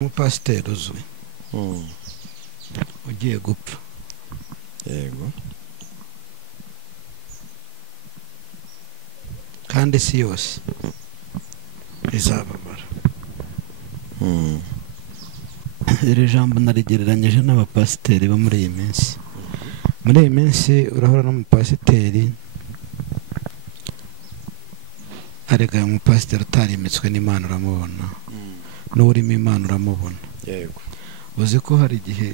Umupasiteri uzwi ugiye gupfa, yego, kandi isi yose izababara. Iri jambo narigereranyije n'abapasiteri bo muri iyi minsi. Muri iyi minsi urahura n'umupasiteri arega umupasiteri utarimitswe n'Imana uramubona, n'urimo Imana uramubona. yego, uzi ko hari igihe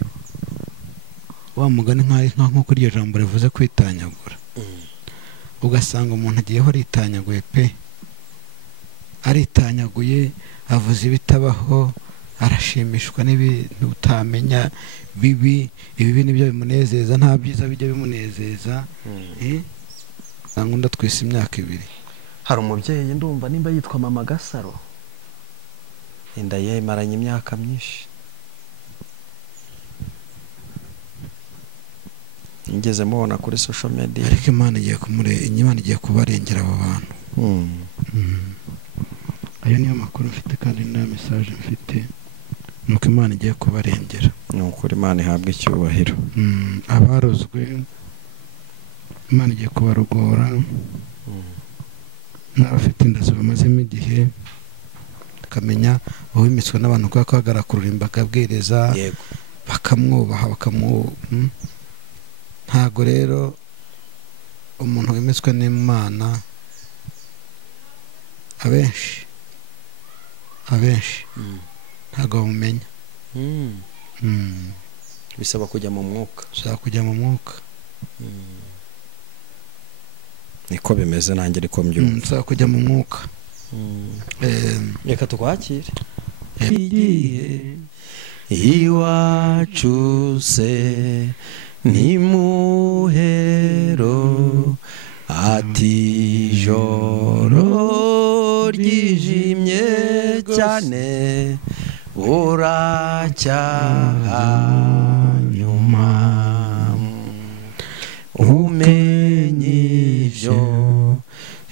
wa mugani nk'uko iryo jambo rivuze kwitanyagura, ugasanga umuntu agiyeho aritanyaguye pe, aritanyaguye, avuze ibitabaho, arashimishwa n'ibintu utamenya bibi. Ibibi nibyo bimunezeza, nta byiza bijya bimunezeza. Nkunda twese imyaka 2. hari umubyeyi ndumva nimba yitwa Mama Gasaro, inda ye imaranye imyaka myinshi. Ngeze mubona kuri social media, ariko Imana igiye kubarengera abo bantu. Ayo niyo makuru mfite kandi niyo message mfite, nuko Imana igiye kubarengera. nukuri Imana ihabwa icyubahiro. Abarozwe Imana igiye kubarogora, n'abafite inda zibamazemo igihe akamenya uwimitswe n'abantu kwa kwagara kurimba akabwiriza, Yego, bakamwubaha ntago rero umuntu wimitswe n'Imana abenshi ntago bamumenya. bisaba kujya mu mwuka. Niko bimeze nanjye ariko mbyumva. Bisaba kujya mu mwuka. Reka tukwakire. Iwacu se ni muhero, ati joro ryijimye cyane, buracyaha nyuma, umenye ibyo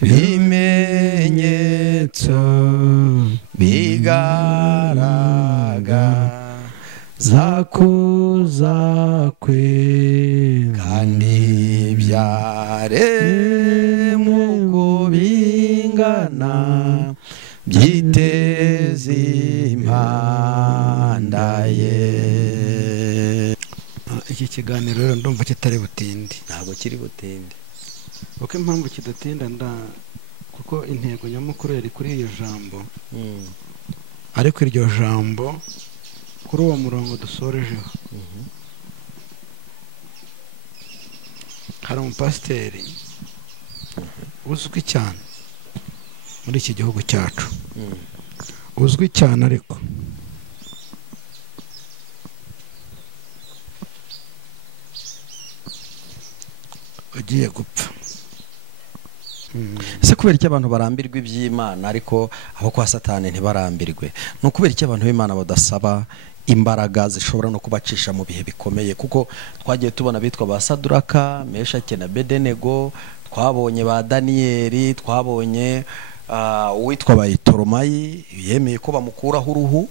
bimenyetso bigaragaza kuza kwe, kandi byaremwe uko bingana byiteze impanda ye. Iki kiganiro rero ndumva kitari butinde. Ntabwo kiri butinde. Uko impamvu kidatinda kuko intego nyamukuru yari kuri iyo jambo. Ariko iryo jambo kuri uwo murongo dusorejeho, hari umupasiteri uzwi cyane muri iki gihugu cyacu, uzwi cyane ariko ugiye gupfa. Ese kubera iki abantu barambirwa iby'Imana ariko aho kwa Satani ntibarambirwe? No kubera iki abantu b'Imana badasaba imbaraga zishobora no kubacisha mu bihe bikomeye? Kuko twagiye tubona bitwa ba Saduraka, Meshake na Bedenego, twabonye ba Daniyeli, twabonye uwitwa Bayitoromayi yemeye ko bamukuraho uruhu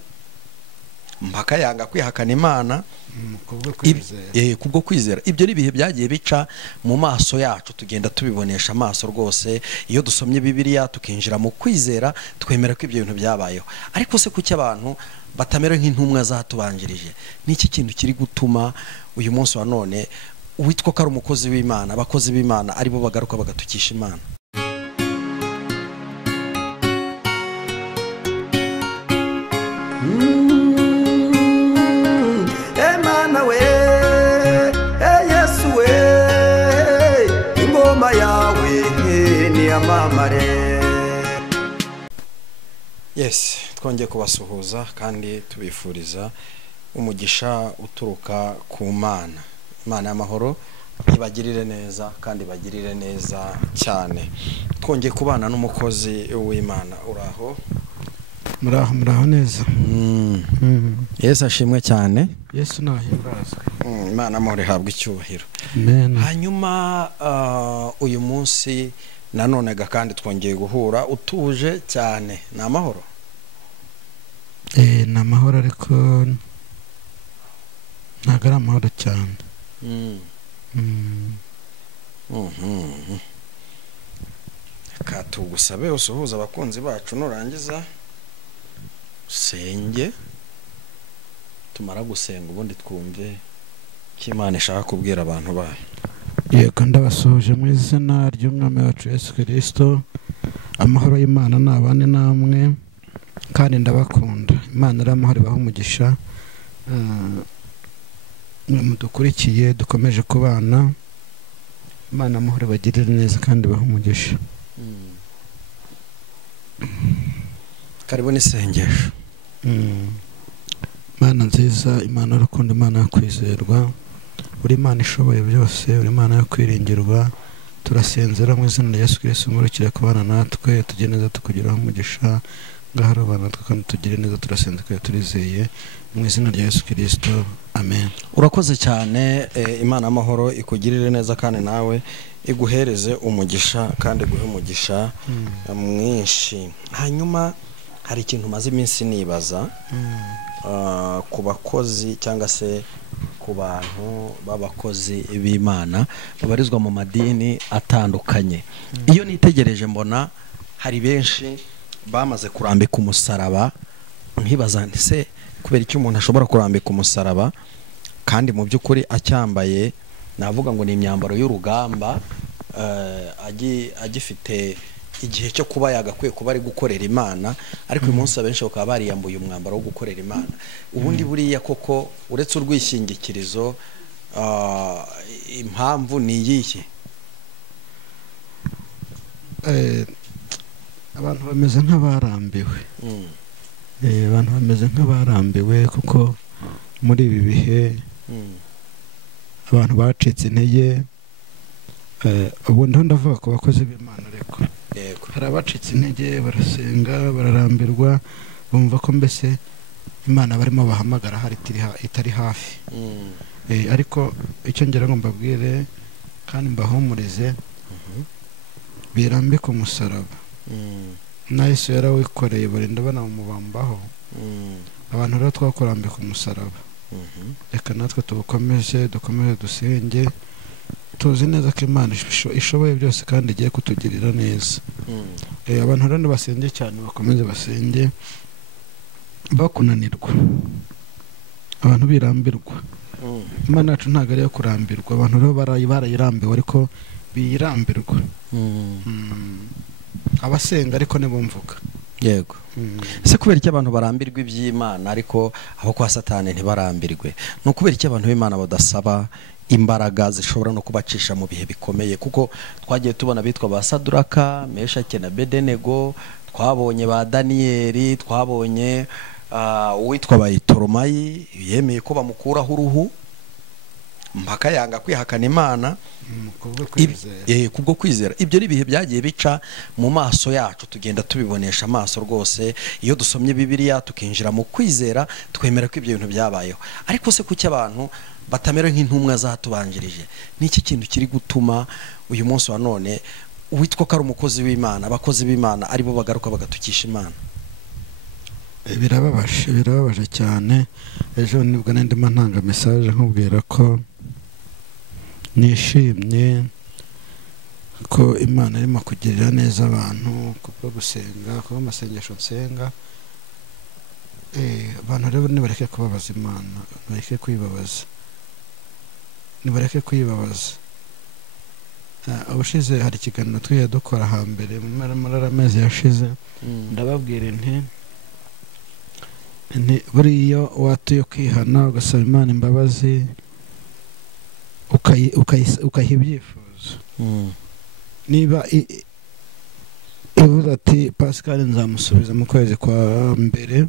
mpaka yanga kwihakana Imana kubwo kwizera. Ibyo ni ibihe byagiye bica mu maso yacu, tugenda tubibonesha amaso rwose. Iyo dusomye Bibiliya tukinjira mu kwizera, twemera ko ibyo bintu byabayeho. Ariko se kuki abantu batamera nk'intumwa zatubanjirije? Niki kintu kiri gutuma uyu munsi wa none witwa ko ari umukozi w'Imana, abakozi b'Imana aribo bagaruka bagatukisha Imana? Emana we, Yesu we, ingoma yawe ni amamare. Yes, twongeye kubasuhuza kandi tubifuriza umugisha uturuka ku Mana. Imana y'amahoro ibagirire neza kandi bagirire neza cyane. Twongeye kubana n'umukozi w'Imana. Uraho? Muraho neza. Yesu ashimwe cyane. Yesu nahimbazwe. Imana y'amahoro ihabwa icyubahiro. Amen. Hanyuma uyu munsi nanone kandi twongeye guhura utuje cyane. Ni amahoro? ni amahoro ariko ntabwo ari amahoro cyane. Reka tugusabe usuhuza abakunzi bacu nurangiza usenge, tumara gusenga ubundi twumve ko Imana ishaka kubwira abantu bayo. Yego, ndabasuhuje mu izina ry'umwami wacu Yesu Kristo. Amahoro y'Imana nabane namwe kandi ndabakunda. Imana ari amahoro ibaha umugisha. Mudukurikiye dukomeje kubana, Imana amahoro bagirire neza kandi ibaha umugisha. Karibu n'isengesho. Imana nziza, Imana y'urukundo, Imana yo kwizerwa, uri Imana ishoboye byose, uri Imana yo kwiringirwa. Turasenzera mu izina rya Yesu Kristo, umurikire kubana natwe, tugire neza tukugiraho umugisha. Ngaho rubana natwe kandi tugire neza, turasenze kandi turizeye mu izina rya Yesu Kristo, amen. Urakoze cyane. Imana amahoro ikugirire neza kandi nawe iguhereze umugisha kandi guhe umugisha mwinshi. Hanyuma hari ikintu maze iminsi nibaza ku bakozi cyangwa se ku bantu b'abakozi b'Imana babarizwa mu madini atandukanye. Iyo nitegereje mbona hari benshi bamaze kurambika umusaraba, nkibaza nti se kubera icyo umuntu ashobora kurambika umusaraba kandi mu by'ukuri acyambaye, navuga ngo ni imyambaro y'urugamba, agifite igihe cyo kuba yagakwiye kuba ari gukorera Imana, ariko uyu munsi abenshi bakaba bariyambuye umwambaro wo gukorera Imana. Ubundi buriya koko uretse urwishyingikirizo, impamvu ni iyihe? Abantu bameze nk'abarambiwe. Abantu bameze nk'abarambiwe kuko muri ibi bihe abantu bacitse intege. Ubundi ndavuga ku bakozi b'Imana, ariko hari abacitse intege, barasenga, bararambirwa, bumva ko mbese Imana barimo bahamagara hari itari hafi. Ariko icyo ngira ngo mbabwire kandi mbahumurize, birambika umusaraba. Na Yesu yarawikoreye barinda banamubambaho. Abantu rero twakurambika umusaraba, reka natwe dukomeze dusenge, tuzi neza ko Imana ishoboye byose kandi igiye kutugirira neza. Abantu rero basenge cyane, bakomeze basenge, bakunanirwa, abantu birambirwa. Imana yacu ntabwo ari iyo kurambirwa. Abantu rero barayirambiwe ariko biyirambirwa. Abasenga ariko ntibumvuga. Yego. Se kubera iki abantu barambirwa iby'Imana ariko aho kwa Satani ntibarambirwe? No kubera iki abantu b'Imana badasaba imbaraga zishobora no kubacisha mu bihe bikomeye? Kuko twagiye tubona bitwa ba Saduraka, Meshake na Bedenego, twabonye ba Daniyeli, twabonye uwitwa Bayitoromayi yemeye ko bamukuraho uruhu mpaka yanga kwihakana Imana kubwo kwizera. Ibyo ni ibihe byagiye bica mu maso yacu, tugenda tubibonesha amaso rwose. Iyo dusomye Bibiliya tukinjira mu kwizera, twemera ko ibyo bintu byabayeho. Ariko se kuki abantu batamera nk'intumwa zatubanjirije? Niki kintu kiri gutuma uyu munsi wa none witwa ko ari umukozi w'Imana, abakozi b'Imana aribo bagaruka bagatukisha Imana? Birababaje cyane. Ejo nibwo ndimo ntanga message nkubwira ko nishimye ko Imana irimo kugirira neza abantu kubwo gusenga, kuba amasengesho nsenga. Abantu rero nibareke kubabaza Imana, bareke kwibabaza, nibareke kwibabaza. Ubushize hari ikiganiro twiye dukora hambere muri amezi yashize, ndababwira nti buriya watuye kwihana ugasaba Imana imbabazi, ukayiha ibyifuzo. Niba ivuze ati Pascal nzamusubiza mu kwezi kwa mbere,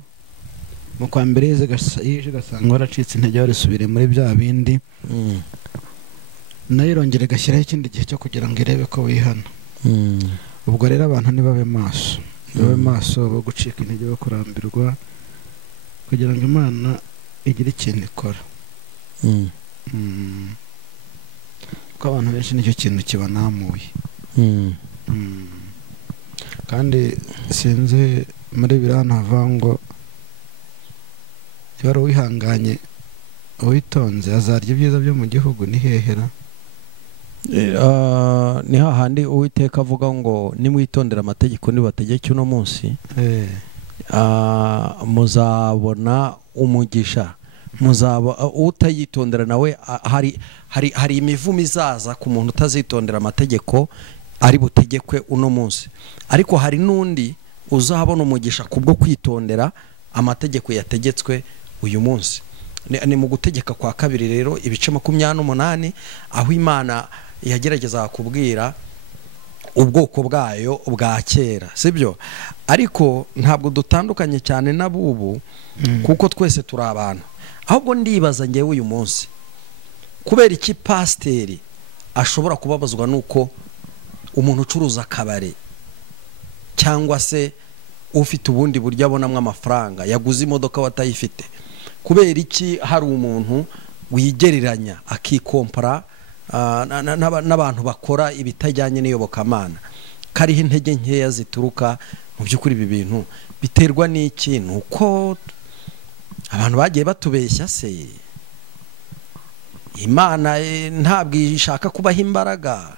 mu kwa mbere yije gasanga waracitse intege, warisubire muri bya bindi, nayo irongera igashyiraho ikindi gihe cyo kugira ngo irebe ko wihana. Ubwo rero abantu nibabe maso, bo gucika intege, bo kurambirwa, kugira ngo Imana igire ikintu ikora. Kuko abantu benshi nicyo kintu kibanamuye. Kandi sinzi muri birana hava ngo iyo wari uwihanganye uwitonze azarya ibyiza byo mu gihugu ni hehera. Ni hahandi Uwiteka avuga ngo nimwitondera amategeko nibategeke uno munsi muzabona umugisha, utayitondera nawe hari imivumo izaza ku muntu utazitondera amategeko ari butegekwe uno munsi, ariko hari n'undi uzabona umugisha kubwo kwitondera amategeko yategetswe uyu munsi. Ni mu gutegeka kwa kabiri rero ibice 28 aho Imana yagerageza kubwira ubwoko bwayo bwa kera, sibyo? Ariko ntabwo dutandukanye cyane n'abubu kuko twese turi abantu. Ahubwo ndibaza ngewe uyu munsi kubera iki pasiteri ashobora kubabazwa nuko umuntu ucuruza akabare cyangwa se ufite ubundi buryo abonamwe amafaranga yaguze imodoka watayifite, kubera iki hari umuntu wigereranya akikompara n'abantu bakora ibitajyanye n'iyobokamana, kariho intege nkeya zituruka mu by'ukuri ibi bintu biterwa n'iki? Nuko abantu bagiye batubeshya se? Imana ntabwo ishaka kubaha imbaraga.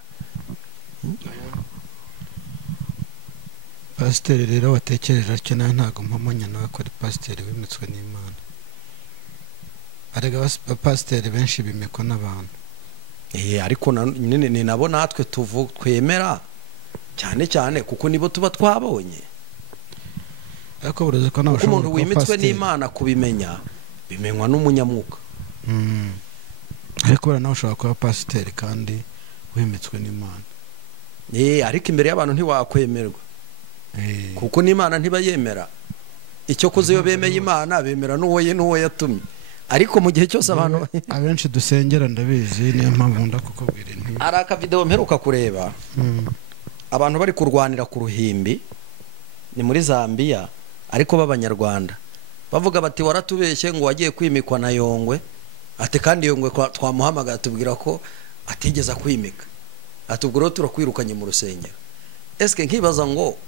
Pasiteri rero watekereje atyo nawe ntabwo mpamanya nawe ko ari pasiteri wimitswe n'Imana. Arega pasiteri benshi bimikwa n'abantu. Ariko ni nabo natwe twemera cyane cyane kuko nibo tuba twabonye. Ariko buruze ko nawe umuntu wimitswe n'Imana kubimenya bimenywa n'umunyamwuka. Ariko nawe ushobora kuba pasiteri kandi wimitswe n'Imana. Ariko imbere y'abantu ntiwakwemerwa kuko n'Imana ntibayemera. Icyo koze yo bemeye Imana bemera n'uwo yatumye. Ariko mu gihe cyose abantu abenshi dusengera ndabizi niyo mpamvu ndakukubwira nti ari aka video mperuka kureba abantu bari kurwanira ku ruhimbi ni muri Zambia ariko b'abanyarwanda bavuga bati waratubeshye ngo wagiye kwimikwa na Yongwe, ate kandi Yongwe twamuhamagara tubwira ko atigeza kwimika, atubwira turakwirukanye mu rusengero. Eske nkibaza ngo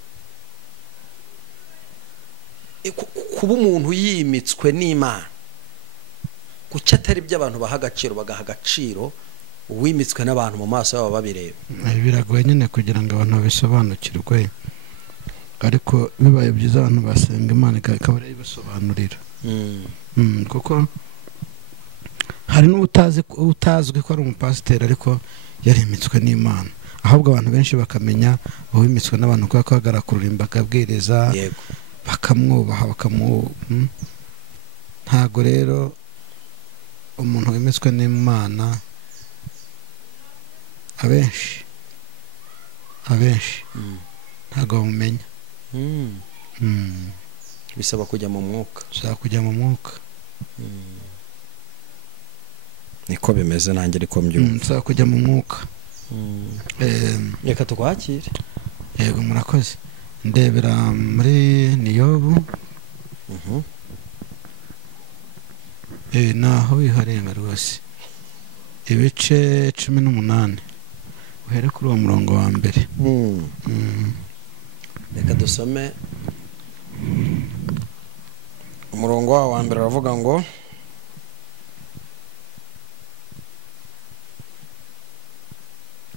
kuba umuntu yimitswe n'Imana kuki atari by'abantu baha agaciro, bagaha agaciro uwimitswe n'abantu mu maso yabo babireba? Biragoye nyine kugira ngo abantu babisobanukirwe, ariko bibaye byiza abantu basenga Imana ikaba ari bisobanurira. Kuko hari n'utazwi ko ari umupasiteri ariko yarimitswe n'Imana, ahubwo abantu benshi bakamenya uwimitswe n'abantu kuko akagara kururimba akabwiriza bakamwubaha ntago rero umuntu wimitswe n'Imana abenshi ntago bamumenya. Bisaba kujya mu mwuka. Niko bimeze nanjye ariko mbyumva. Bisaba kujya mu mwuka. Reka tukwakire. Yego murakoze. Ndebera muri Niyobu. Naho wiharenga rwose ibice 18 uhere kuri uwo murongo wa mbere. Reka dusome umurongo wa mbere uravuga ngo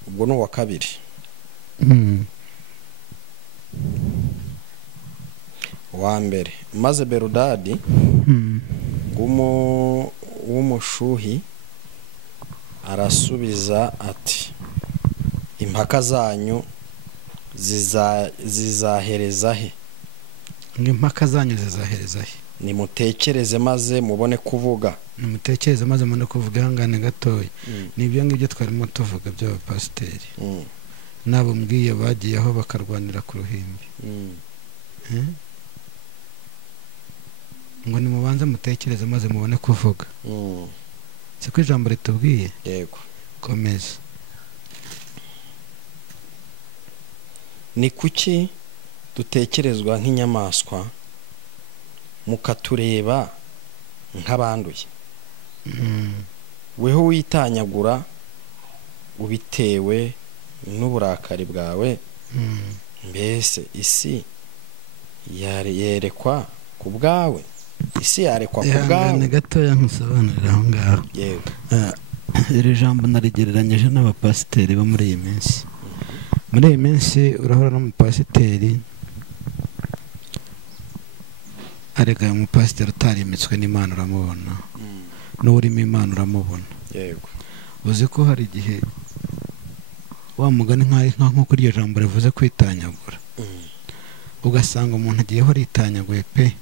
ubwo ni uwa kabiri. Wa mbere, maze Berudadi w'umushuhi arasubiza ati impaka zanyu zizahereza he? Impaka zanyu zizahereza he? Nimutekereze maze mubone kuvuga. Nimutekereze maze mubone kuvuga. Hangane gatoya. Nibyo ngibyo twarimo tuvuga by'abapasiteri. Nabo mbwiye bagiye aho bakarwanira ku ruhimbi. Ngo nimubanze mutekereze maze mubone kuvuga. Siko ijambo ritubwiye? Yego. Komeza. Ni kuki dutekerezwa nk'inyamaswa mukatureba nk'abanduye? Weho witanyagura ubitewe n'uburakari bwawe. Mbese isi yerekwa ku bwawe? isi yarekwa ku ihangane bwawe. gatoya nkusobanurira aho ngaho. Yego. Iri jambo narigereranyije n'abapasiteri bo muri iyi minsi. Muri iyi minsi urahura n'umupasiteri arega umupasiteri utarimitswe n'Imana uramubona, n'urimo Imana uramubona. Yego. Uzi ko hari igihe wa mugani nk'uko iryo jambo rivuze kwitanyagura, ugasanga umuntu agiyeho aritanyaguye pe,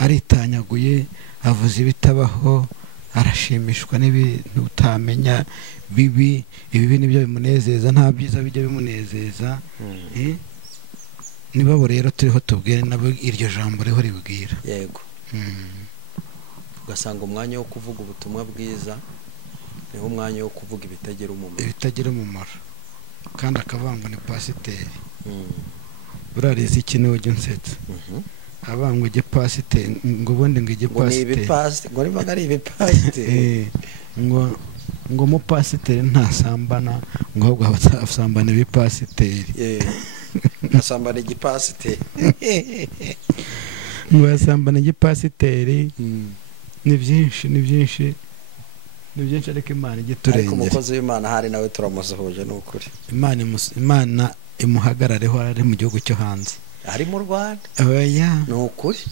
aritanyaguye, avuze ibitabaho, arashimishwa n'ibintu utamenya bibi, ibibi nibyo bimunezeza, nta byiza bijya bimunezeza. Nibabo rero turiho tubwire nabo iryo jambo riho ribwira. Yego. Ugasanga umwanya wo kuvuga ubutumwa bwiza niho umwanya wo kuvuga ibitagira umumaro, kandi akavanga ni pasiteri. Burarize iki niwe ujya unsetsa, abangwa ujye pasiteri ngo ubundi ngo ujye pasiteri, ngo niba ari ibipasiteri ngo umupasiteri ntasambana, ngo ahubwo asambana ibipasiteri. Asambana igipasiteri. Ngo asambana igipasiteri. Ni byinshi ariko Imana igiturengera. Ariko umukozi w'Imana hari nawe turamusuhuje n'ukuri. Imana imuhagarareho, ari mu gihugu cyo hanze, ari mu Rwanda. Oya, n'ukuri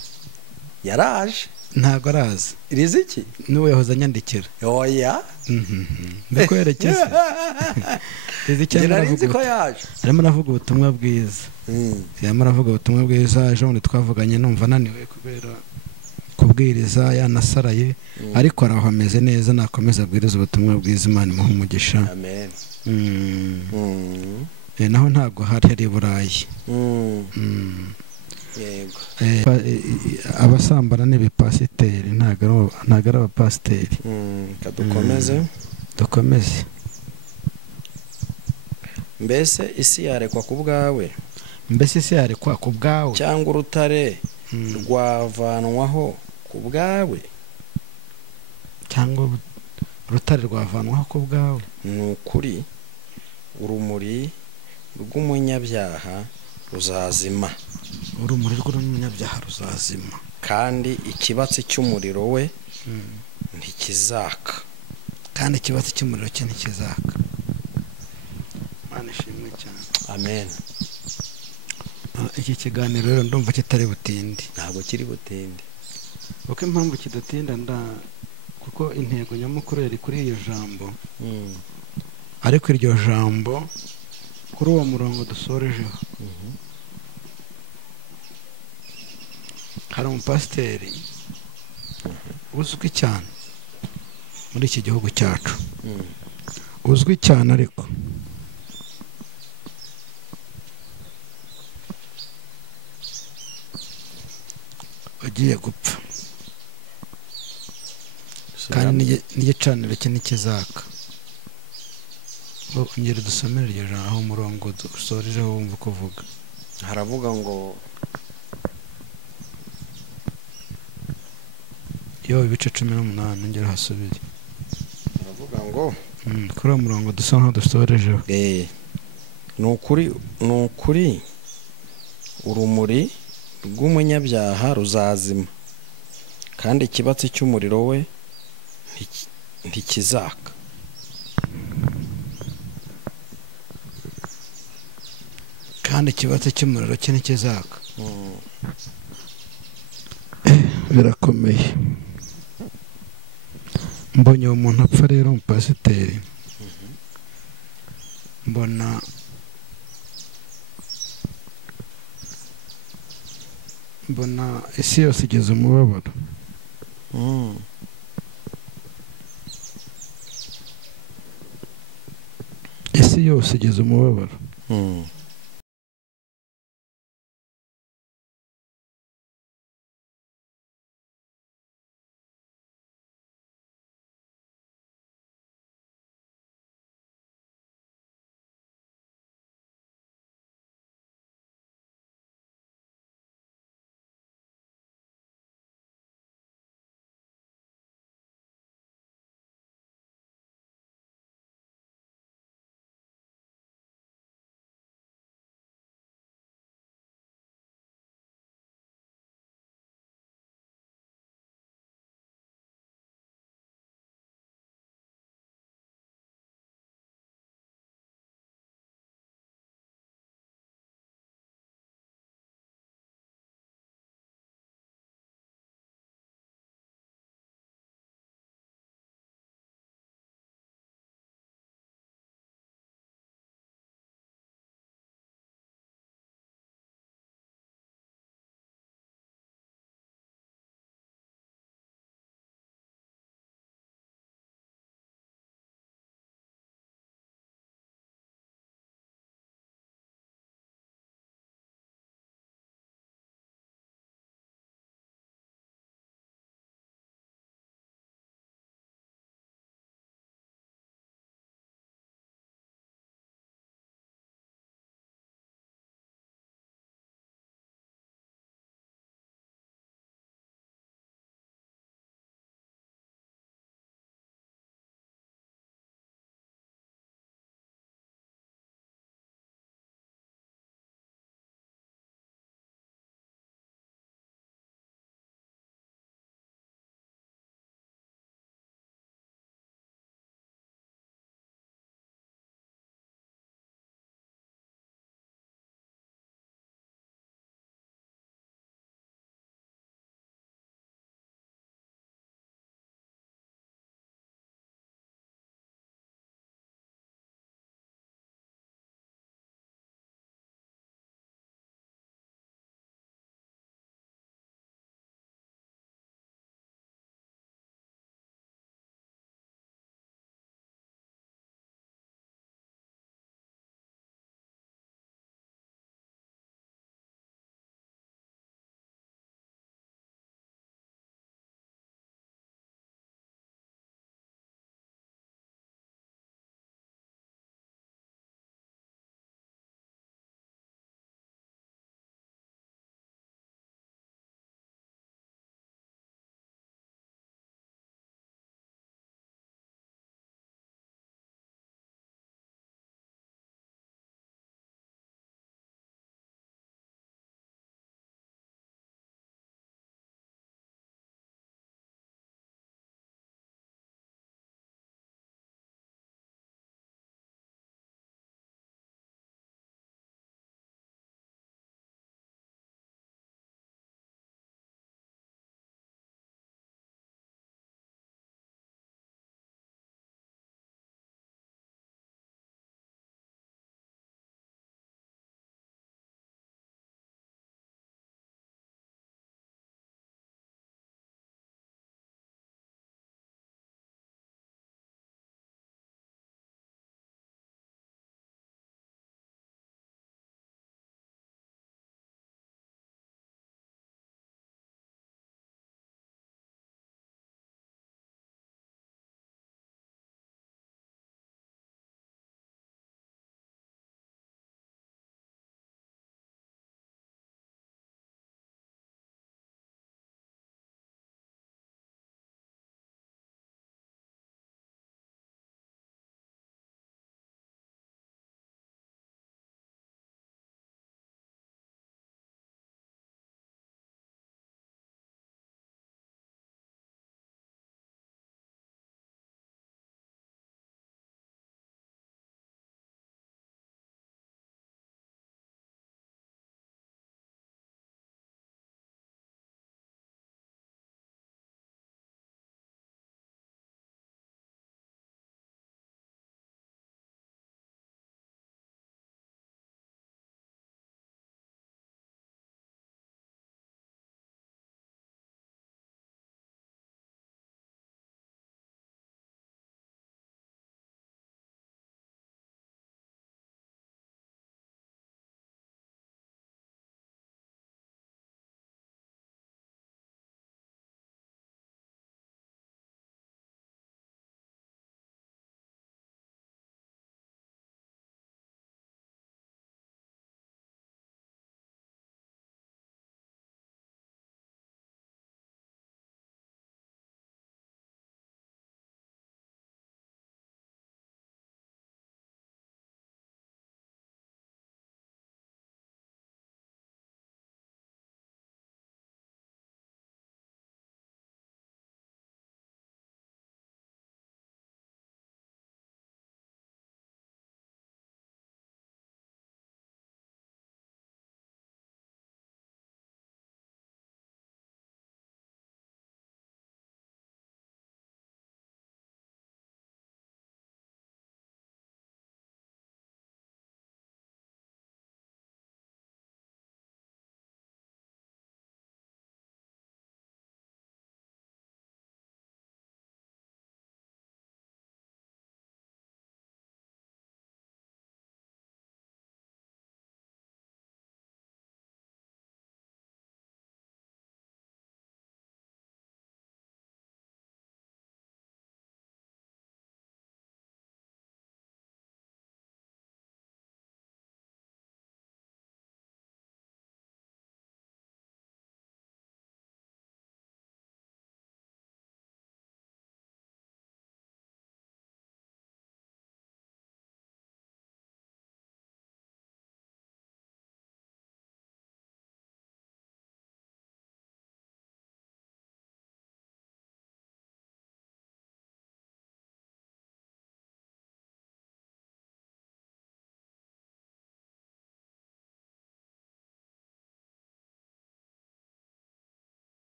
yaraje. Ntago araza. Riziki niwe yahoze anyandikira. Oya. Ndakwerekeza. Riziki arimo aravuga ubutumwa bwiza. Yarimo aravuga ubutumwa bwiza. Ejo bundi twavuganye numva naniwe kubera kubwiriza yanasaraye, ariko araho ameze neza, nakomeza abwiriza ubutumwa bwiza, Imana imuhe umugisha. Amen. Naho ntabwo hari Burayi. Yego. Abasambana n'ibipasiteri ntago ari abapasiteri. Dukomeze. Mbese isi yarekwa ku bwawe? Cyangwa urutare rwavanwaho ku bwawe? Cyangwa urutare rwavanwaho ku bwawe? Ni ukuri urumuri rw'umunyabyaha ruzazima. Urumuri rw'umunyabyaha ruzazima, kandi ikibatsi cy'umuriro we ntikizaka. Imana ishimwe cyane. Amen. Iki kiganiro rero ndumva kitari butinde. Ntabwo kiri butinde. Uko impamvu kidatinda kuko intego nyamukuru yari kuri iyo jambo. Ariko iryo jambo kuri uwo murongo dusorejeho, hari umupasiteri uzwi cyane muri iki gihugu cyacu, uzwi cyane ariko agiye gupfa, kandi n'igicaniro cye ntikizaka. Ngero dusomere iryo jambo aho umurongo dusorejeho wumva uko uvuga. Haravuga ngo ibice 18 ngero hasubire. Haravuga ngo kuri uwo murongo dusa nkaho dusorejeho. Ni ukuri urumuri rw'umunyabyaha ruzazima, kandi ikibatsi cy'umuriro we ntikizaka. Kandi ikibatsi cy'umuriro cye ntikizaka. Birakomeye. Mbonye uwo muntu apfa rero, umupasiteri, mbona isi yose igeze umubabaro. Isi yose igeze umubabaro.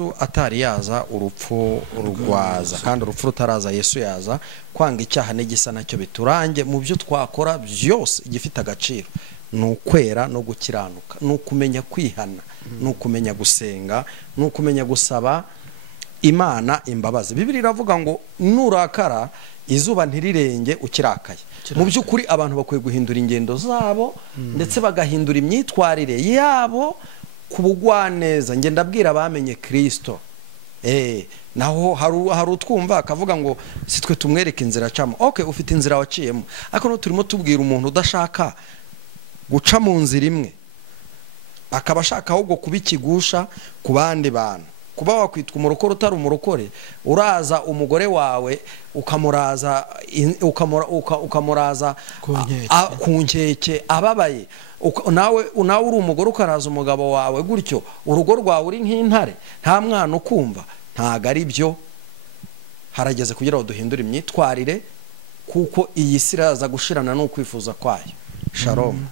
Yesu atari yaza urupfu rwaza, kandi urupfu rutaraza Yesu yaza. Kwanga icyaha n'igisa nacyo biturange mu byo twakora byose. Igifite agaciro ni ukwera no gukiranuka, ni ukumenya kwihana, ni ukumenya gusenga, ni ukumenya gusaba Imana imbabazi. Bibiliya iravuga ngo nurakara izuba ntirirenge ukirakaye. Mu by'ukuri abantu bakwiye guhindura ingendo zabo ndetse bagahindura imyitwarire yabo ku bugwaneza. Nge ndabwira bamenye Kristo, naho hari utwumva akavuga ngo sitwe tumwereka inzira acamo. Okay, ufite inzira waciyemo, ariko no turimo tubwira umuntu udashaka guca mu nzira imwe, akaba ashaka ahubwo kuba ikigusha ku bandi bantu. Kuba wakwitwa umurokore utari umurokore, uraza umugore wawe ukamuraza ku nkeke ababaye, nawe uri umugore ukaraza umugabo wawe gutyo, urugo rwawe uri nk'intare, nta mwana ukumva. Ntago ari byo. Harageze kugira ngo duhindure imyitwarire, kuko iyi si iraza gushirana n'ukwifuza kwayo. Shalom.